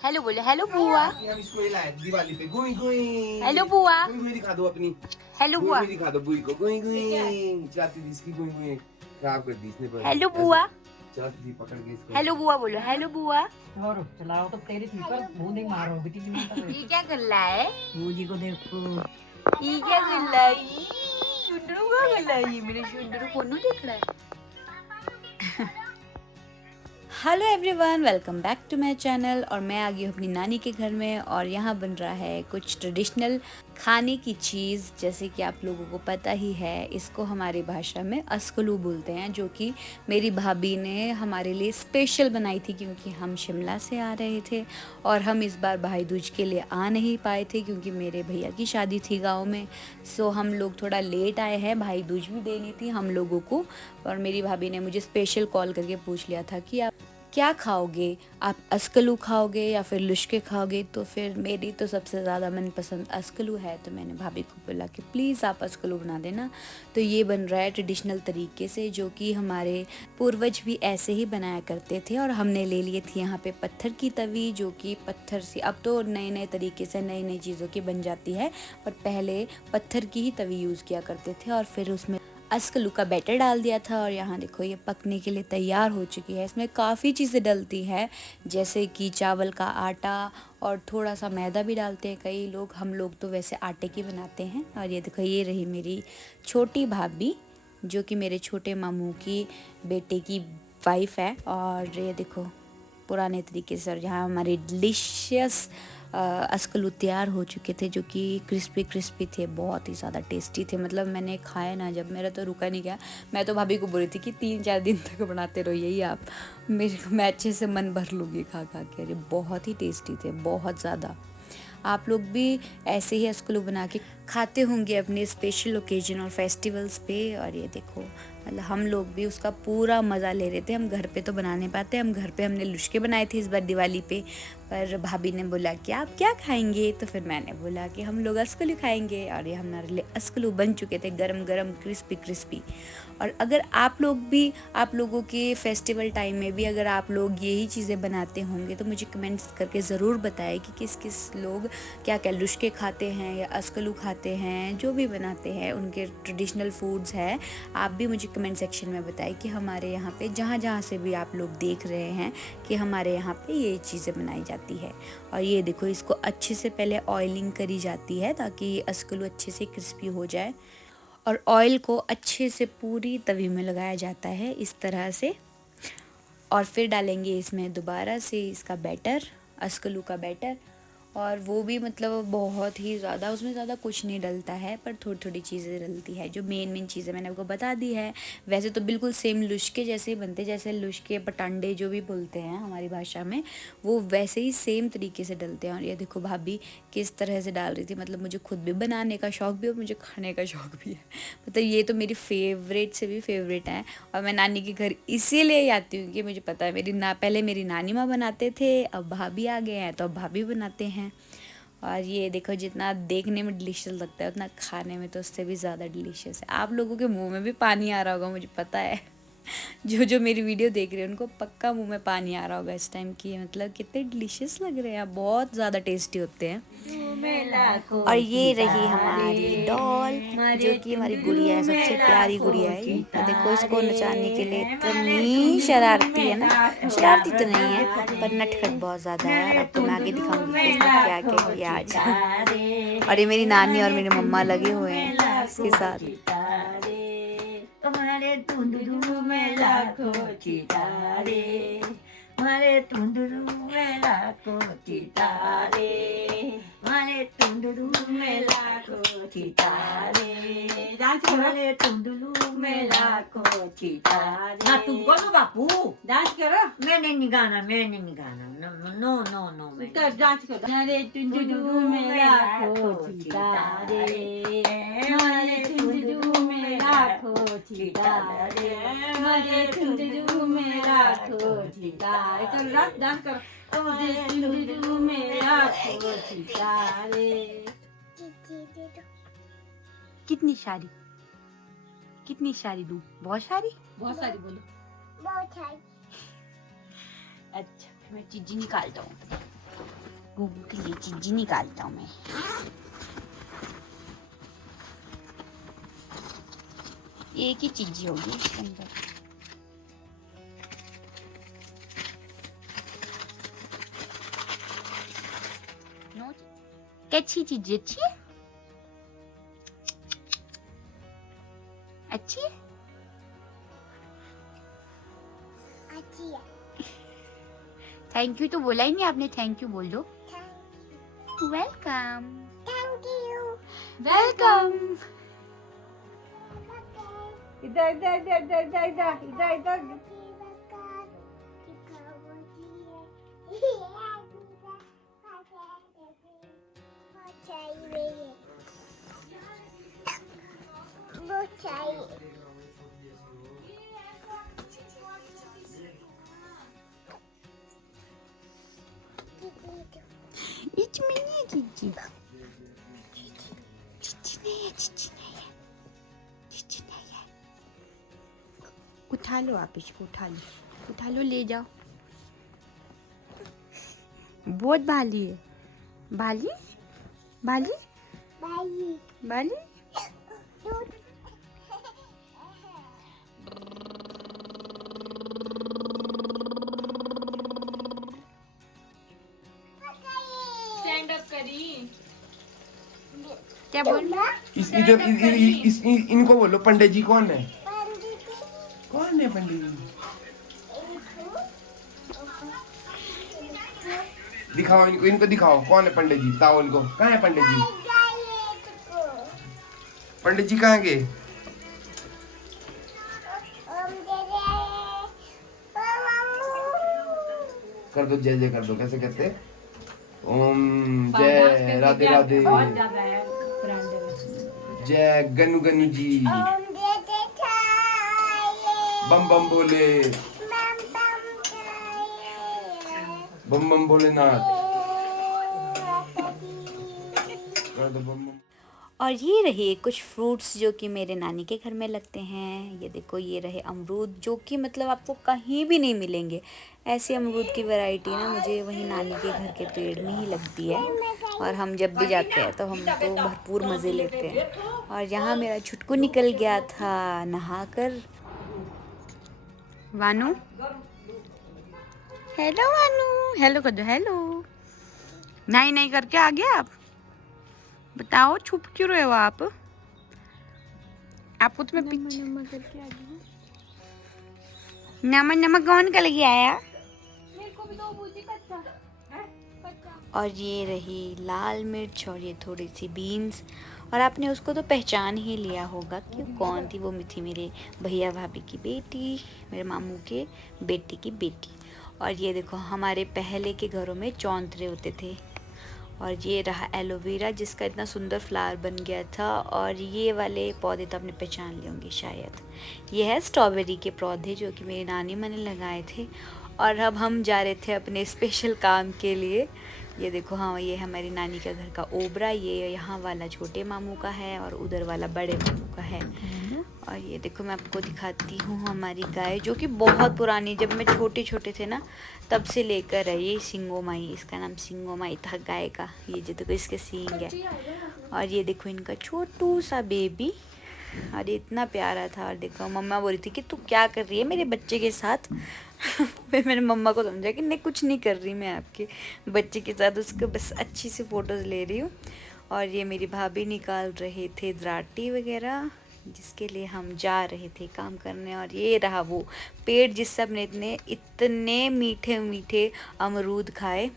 Hello बोलो, hello बुआ। हम इसको लाए दिवाली पे। गुई गुई। हेलो बुआ। गुई गुई दिखा दो अपनी। हेलो गुई बुआ। गुई दिखा दो बुई को। गुई गुई चाहती थी इसकी गुई गुई खराब कर दी इसने पर। हेलो बुआ। चाहती थी पकड़ के इसको। हेलो बुआ बोलो, हेलो बुआ। और चलाओ तो तेरी थी पर बूंदी मारो बेटी जी मत ये क्या कर रहा है? बूजी को देखो। ये क्या कर रहा है? शुंडरू क्या कर रहा है? ये मेरे शुंडरू फोन देख रहा है। Hello everyone, welcome back to my channel. और मैं आ गई हूँ अपनी नानी के घर में और यहाँ बन रहा है कुछ ट्रेडिशनल खाने की चीज़। जैसे कि आप लोगों को पता ही है, इसको हमारी भाषा में अस्कलू बोलते हैं, जो कि मेरी भाभी ने हमारे लिए स्पेशल बनाई थी क्योंकि हम शिमला से आ रहे थे और हम इस बार भाई दूज के लिए आ नहीं पाए थे क्योंकि मेरे भैया की शादी थी गाँव में। सो हम लोग थोड़ा लेट आए हैं, भाई दूज भी देनी थी हम लोगों को। और मेरी भाभी ने मुझे स्पेशल कॉल करके पूछ लिया था कि आप क्या खाओगे, आप अस्कलू खाओगे या फिर लुश्के खाओगे। तो फिर मेरी तो सबसे ज़्यादा मनपसंद अस्कलू है, तो मैंने भाभी को बोला कि प्लीज़ आप अस्कलू बना देना। तो ये बन रहा है ट्रेडिशनल तरीके से, जो कि हमारे पूर्वज भी ऐसे ही बनाया करते थे। और हमने ले लिए थी यहाँ पे पत्थर की तवी, जो कि पत्थर से, अब तो नए नए तरीके से नई नई चीज़ों की बन जाती है, पर पहले पत्थर की ही तवी यूज़ किया करते थे। और फिर उसमें अस्कलू का बैटर डाल दिया था और यहाँ देखो ये पकने के लिए तैयार हो चुकी है। इसमें काफ़ी चीज़ें डलती हैं, जैसे कि चावल का आटा और थोड़ा सा मैदा भी डालते हैं कई लोग। हम लोग तो वैसे आटे की बनाते हैं। और ये देखो, ये रही मेरी छोटी भाभी, जो कि मेरे छोटे मामू की बेटे की वाइफ है। और ये देखो पुराने तरीके से। और यहाँ हमारे डिलीशियस अस्कलू तैयार हो चुके थे, जो कि क्रिस्पी क्रिस्पी थे, बहुत ही ज़्यादा टेस्टी थे। मतलब मैंने खाया ना जब, मेरा तो रुका नहीं गया। मैं तो भाभी को बोल रही थी कि 3-4 दिन तक बनाते रहो यही आप, मैं अच्छे से मन भर लूँगी खा खा के। अरे बहुत ही टेस्टी थे, बहुत ज़्यादा। आप लोग भी ऐसे ही अस्कलू बना के खाते होंगे अपने स्पेशल ओकेजन और फेस्टिवल्स पे। और ये देखो, मतलब हम लोग भी उसका पूरा मज़ा ले रहे थे। हम घर पे तो बना नहीं पाते, हम घर पे हमने लुश्के बनाए थे इस बार दिवाली पे। पर भाभी ने बोला कि आप क्या खाएंगे, तो फिर मैंने बोला कि हम लोग अस्कलू खाएंगे। और ये हमारे लिए अस्कलू बन चुके थे, गरम गरम क्रिस्पी क्रिस्पी। और अगर आप लोग भी, आप लोगों के फेस्टिवल टाइम में भी अगर आप लोग यही चीज़ें बनाते होंगे तो मुझे कमेंट्स करके ज़रूर बताएं कि किस किस लोग क्या क्या लुश्के खाते हैं या अस्कलू खाते हैं, जो भी बनाते हैं उनके ट्रेडिशनल फूड्स हैं। आप भी मुझे कमेंट सेक्शन में बताएं कि हमारे यहाँ पे जहाँ जहाँ से भी आप लोग देख रहे हैं कि हमारे यहाँ पे ये चीज़ें बनाई जाती है। और ये देखो, इसको अच्छे से पहले ऑयलिंग करी जाती है ताकि अस्कलू अच्छे से क्रिस्पी हो जाए। और ऑयल को अच्छे से पूरी तवी में लगाया जाता है इस तरह से। और फिर डालेंगे इसमें दोबारा से इसका बैटर, अस्कलू का बैटर। और वो भी मतलब बहुत ही ज़्यादा, उसमें ज़्यादा कुछ नहीं डलता है, पर थोड़ी थोड़ी चीज़ें डलती है। जो मेन चीज़ें मैंने आपको बता दी है। वैसे तो बिल्कुल सेम लुश्के जैसे ही बनते, जैसे लुश्के पटांडे जो भी बोलते हैं हमारी भाषा में, वो वैसे ही सेम तरीके से डलते हैं। और ये देखो भाभी किस तरह से डाल रही थी, मतलब मुझे खुद भी बनाने का शौक़ भी और मुझे खाने का शौक़ भी है। मतलब ये तो मेरी फेवरेट से भी फेवरेट है। और मैं नानी के घर इसीलिए आती हूँ कि मुझे पता है, पहले मेरी नानी माँ बनाते थे, अब भाभी आ गए हैं तो अब भाभी बनाते हैं। और ये देखो, जितना देखने में डिलीशियस लगता है उतना खाने में तो उससे भी ज़्यादा डिलीशियस है। आप लोगों के मुंह में भी पानी आ रहा होगा, मुझे पता है। जो मेरी वीडियो देख रहे हैं उनको पक्का मुंह में पानी आ रहा होगा इस टाइम की, मतलब कितने डिलीशियस लग रहे हैं, बहुत ज़्यादा टेस्टी होते हैं। और ये रही हमारी डॉल, जो कि हमारी गुड़िया है, सबसे प्यारी गुड़िया है ये। तो देखो, इसको नचाने के लिए इतनी शरारती है ना, शरारती तो नहीं है पर नटखट बहुत ज़्यादा है। और आपको मैं आगे दिखाऊंगी कि इसने क्या क्या किया आज। और ये मेरी नानी और मेरी मम्मा लगे हुए हैं इसके साथ। तुम्हारे तुंदरू में लाखों सितारे, हमारे तुंदरू में लाखों सितारे, हमारे तुंदरू में लाखों सितारे, हमारे तुंदरू में लाखों सितारे। ना तुम बोलो बापू, डांस करो। मैं नहीं गाना, नो नो नो, मैं तो डांस करो। हमारे तुंदरू में लाखों सितारे, हमारे तुंदरू में लाखों सितारे, हमारे तुंदरू में लाखों सितारे। चलो डांस करो। हमारे तुंदरू में लाखों सितारे। कितनी सारी, कितनी सारी दूँ? बहुत सारी, बहुत सारी बोलो। बहुत सारी। अच्छा, मैं चीज़ी निकालता हूँ। गुगू के लिए चीजी निकालता हूँ मैं। एक ही चीजी होगी इसके अंदर। कैसी चीज अच्छी है? अच्छी है? अच्छी है। थैंक यू तो बोला ही नहीं आपने, थैंक यू बोल दो। वेलकम। Thank you. वेलकम। इधर इधर इधर इधर इधर इधर इधर इधर। इसमें नहीं है चीजी। चीजी नहीं है, चीजी नहीं है, चीजी नहीं है। उठा लो आप इसको, उठा लो ले जाओ। बहुत भाली है। भाली भाली बाई भाली। स्टैंड अप करी। क्या बोल रहा? इस इधर इनको बोलो पंडित जी कौन है? कौन है पंडित जी? दिखाओ इनको दिखाओ कौन है पंडित जी, बताओ इनको कहाँ है पंडित जी? पंडित जी कहाँ गए? कर दो जय जय कर दो, कैसे कहते हैं? ओम जय राधे राधे, बहुत ज्यादा है जय गनु गनु जी, बम बम बोले, बम बम भोलेनाथ, कर दो बम बम। और ये रहे कुछ फ्रूट्स जो कि मेरे नानी के घर में लगते हैं। ये देखो, ये रहे अमरूद जो कि मतलब आपको कहीं भी नहीं मिलेंगे। ऐसे अमरूद की वैरायटी ना मुझे वहीं नानी के घर के पेड़ में ही लगती है, और हम जब भी जाते हैं तो हम तो भरपूर मज़े लेते हैं। और यहाँ मेरा छुटकू निकल गया था नहाकर। वानू, हेलो वानू, हेलो कर दो, हेलो। नहीं नहीं करके आ गया आप? बताओ छुप क्यों रहे हो आप? आपको तो मैं पीछे नमक नमक कौन कर गया आया? मेरे को भी दो भूजी कच्चा। और ये रही लाल मिर्च और ये थोड़ी सी बीन्स। और आपने उसको तो पहचान ही लिया होगा कि कौन थी। वो थी मेरे भैया भाभी की बेटी, मेरे मामू के बेटे की बेटी। और ये देखो, हमारे पहले के घरों में चौंतरे होते थे। और ये रहा एलोवेरा जिसका इतना सुंदर फ्लावर बन गया था। और ये वाले पौधे तो आपने पहचान लिए होंगे शायद। ये है स्ट्रॉबेरी के पौधे जो कि मेरी नानी मैंने लगाए थे। और अब हम जा रहे थे अपने स्पेशल काम के लिए। ये देखो, हाँ ये हमारी नानी का घर का ओबरा। ये यहाँ वाला छोटे मामू का है और उधर वाला बड़े मामू का है। और ये देखो, मैं आपको दिखाती हूँ हमारी गाय जो कि बहुत पुरानी, जब मैं छोटे छोटे थे ना तब से लेकर है। ये सिंगो माई, इसका नाम सिंगो माई था गाय का। ये जो देखो इसके सींग है। और ये देखो इनका छोटू सा बेबी, और ये इतना प्यारा था। और देखो, मम्मा बोल रही थी कि तू क्या कर रही है मेरे बच्चे के साथ। फिर मैंने मम्मा को समझा कि नहीं कुछ नहीं कर रही, मैं आपके बच्चे के साथ उसको बस अच्छी सी फ़ोटोज़ ले रही हूँ। और ये मेरी भाभी निकाल रहे थे दराटी वगैरह जिसके लिए हम जा रहे थे काम करने। और ये रहा वो पेड़ जिससे हमने इतने मीठे मीठे अमरूद खाए।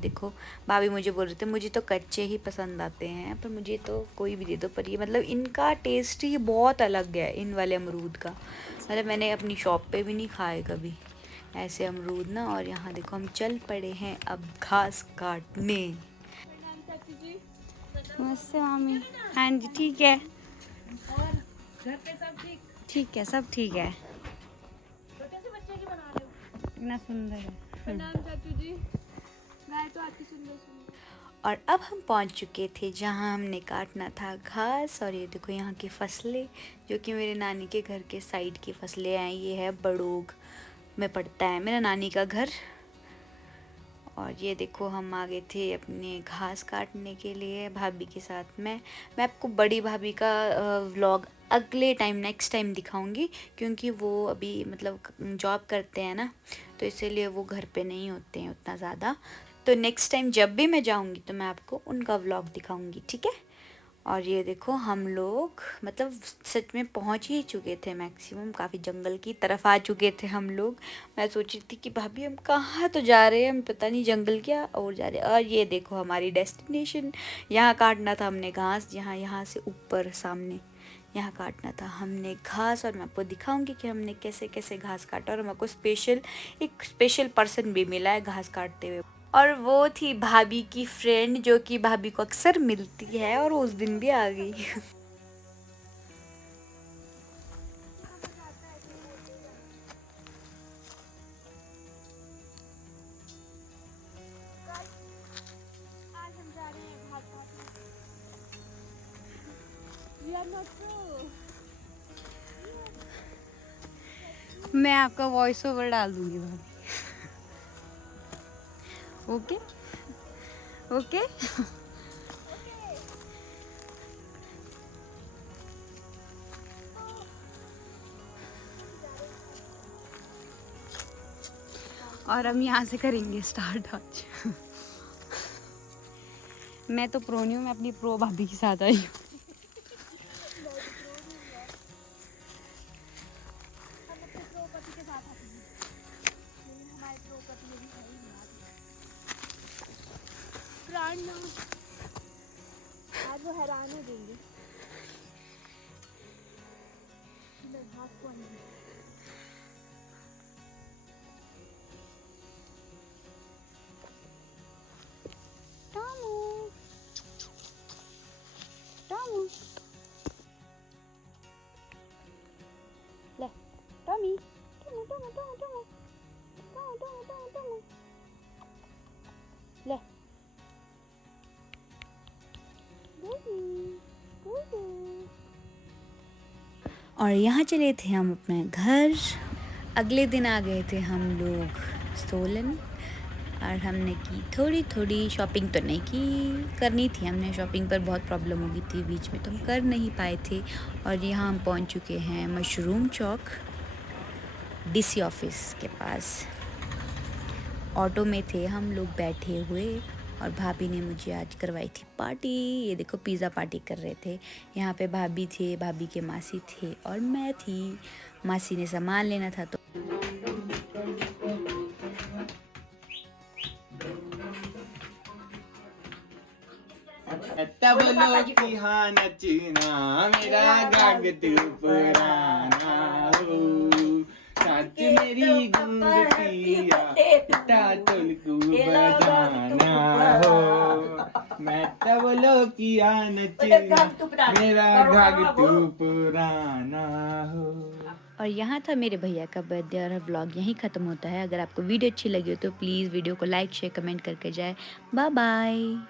देखो, भाभी मुझे बोल रहे थे मुझे तो कच्चे ही पसंद आते हैं, पर मुझे तो कोई भी दे दो। पर ये मतलब इनका टेस्ट ही बहुत अलग है इन वाले अमरूद का। मतलब मैंने अपनी शॉप पे भी नहीं खाए कभी ऐसे अमरूद ना। और यहाँ देखो, हम चल पड़े हैं अब घास काटने। नमस्ते मामी। हाँ जी ठीक है, घर पे सब ठीक? ठीक है, सब ठीक है। छोटे से बच्चे की बना रहे हो? इतना सुंदर है। प्रणाम चाचू जी। गाय तो आपकी सुंदर सुंदर। और अब हम पहुंच चुके थे जहां हमने काटना था घास। और ये देखो यहाँ की फसलें जो कि मेरे नानी के घर के साइड की फसलें हैं। ये है बड़ोग में पड़ता है मेरा नानी का घर। और ये देखो हम आ गए थे अपने घास काटने के लिए भाभी के साथ में। मैं आपको बड़ी भाभी का व्लॉग अगले टाइम नेक्स्ट टाइम दिखाऊंगी, क्योंकि वो अभी मतलब जॉब करते हैं ना, तो इसीलिए वो घर पे नहीं होते हैं उतना ज़्यादा। तो नेक्स्ट टाइम जब भी मैं जाऊंगी तो मैं आपको उनका व्लॉग दिखाऊंगी, ठीक है। और ये देखो हम लोग मतलब सच में पहुंच ही चुके थे, मैक्सिमम काफ़ी जंगल की तरफ आ चुके थे हम लोग। मैं सोच रही थी कि भाभी हम कहाँ तो जा रहे हैं, हम पता नहीं जंगल क्या और जा रहे हैं। और ये देखो हमारी डेस्टिनेशन, यहाँ काटना था हमने घास, यहाँ से ऊपर सामने यहाँ काटना था हमने घास। और मैं आपको दिखाऊंगी कि हमने कैसे कैसे घास काटा। और हमको एक स्पेशल पर्सन भी मिला है घास काटते हुए, और वो थी भाभी की फ्रेंड, जो कि भाभी को अक्सर मिलती है, और उस दिन भी आ गई। आज हम जा रहे हैं घास काटने। You are not true. मैं आपका वॉइस ओवर डाल दूंगी भाभी। Okay okay. और हम यहाँ से करेंगे स्टार्ट आज। मैं तो प्रो नहीं हूँ, मैं अपनी प्रो भाभी के साथ आई हूँ। हम अपने प्रोपति के साथ आते हैं, लेकिन हमारे प्रोपति में भी है ही नहीं प्राण ना। आज वो हैरान हो देंगे कि मैं घास को नहीं। ले टॉमी, ले। और यहाँ चले थे हम अपने घर। अगले दिन आ गए थे हम लोग सोलन, और हमने की थोड़ी थोड़ी शॉपिंग, तो नहीं की, करनी थी हमने शॉपिंग, पर बहुत प्रॉब्लम हो गई थी बीच में तो हम कर नहीं पाए थे। और यहाँ हम पहुँच चुके हैं मशरूम चौक, डीसी ऑफिस के पास। ऑटो में थे हम लोग बैठे हुए, और भाभी ने मुझे आज करवाई थी पार्टी। ये देखो पिज़्ज़ा पार्टी कर रहे थे। यहाँ पे भाभी थे, भाभी के मासी थे, और मैं थी। मासी ने सामान लेना था तो तब लोग की हाँ नचना, मेरा गाग तू पुराना हो, साथ मेरी गूंग पिया, तातुल को बजाना हो। मैं तब लोग की हाँ नचना, मेरा गाग तू पुराना हो। और यहाँ था मेरे भैया का बर्थडे, और ब्लॉग यहीं ख़त्म होता है। अगर आपको वीडियो अच्छी लगी हो तो प्लीज़ वीडियो को लाइक शेयर कमेंट करके जाए। Bye bye.